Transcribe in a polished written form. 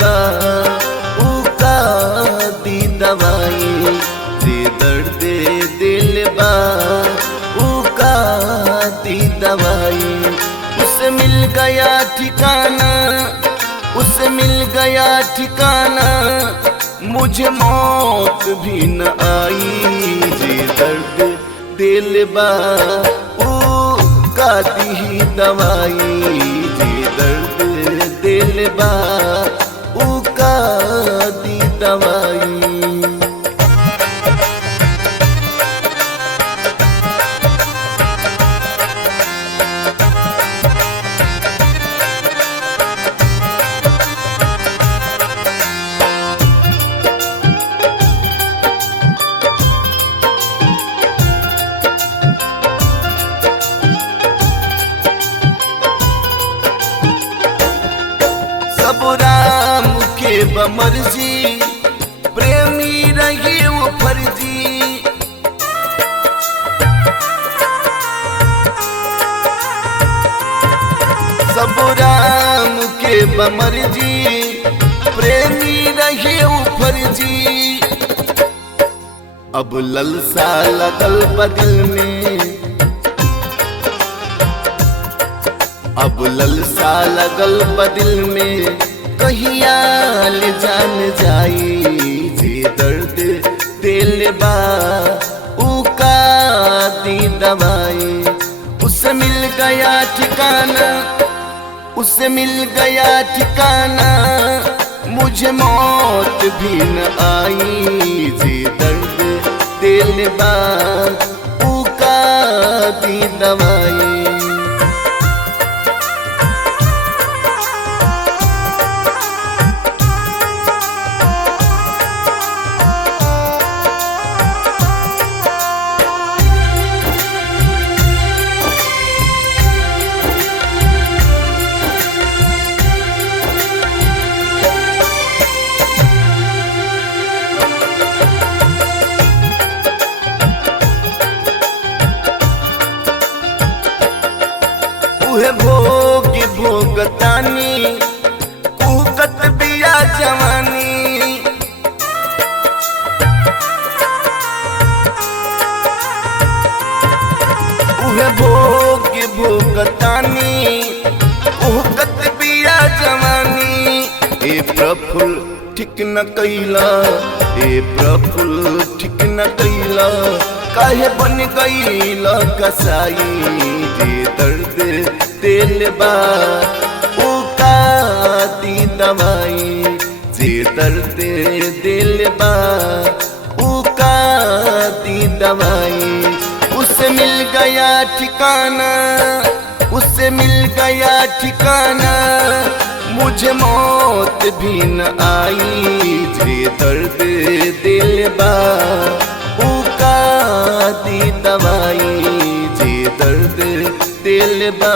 बा उका दी दवाई, जे दर्द दिल बा उका दी दवाई। उसे मिल गया ठिकाना, उसे मिल गया ठिकाना, मुझे मौत भी न आई। जे दर्द दिल बा उका दी दवाई, जे दर्द दिल बा उका दी दवाई। सब राम के बमर्जी, प्रेमी रही वो फर्जी। सब राम के बमर्जी, प्रेमी रही वो फर्जी। अब ललसा लगल बदिल में, अब ललसा लगल बदिल में, कहिया ले जान जाई। जे दर्द दिल बा उका दी दवाई। उसे मिल गया ठिकाना, उसे मिल गया ठिकाना, मुझे मौत भी न आई। जे दर्द दिल बा उका दी दवाई। उहे भोग भोगतानी, कुकत बिया जवानी। उहे भोग भोगतानी, कुकत बिया जवानी। ए प्रफुल्ल ठीक न कैला, ए प्रफुल्ल ठीक न कैला, काहे बन गईला कसाई। जे दर्द दिल बा उका दी दवाई, जे दर्द दिल बा उका दी दवाई। उसे मिल गया ठिकाना, उसे मिल गया ठिकाना, मुझे मौत भी न आई। जे दर्द दिल बा उका दी दवाई, जे दर्द दिल बा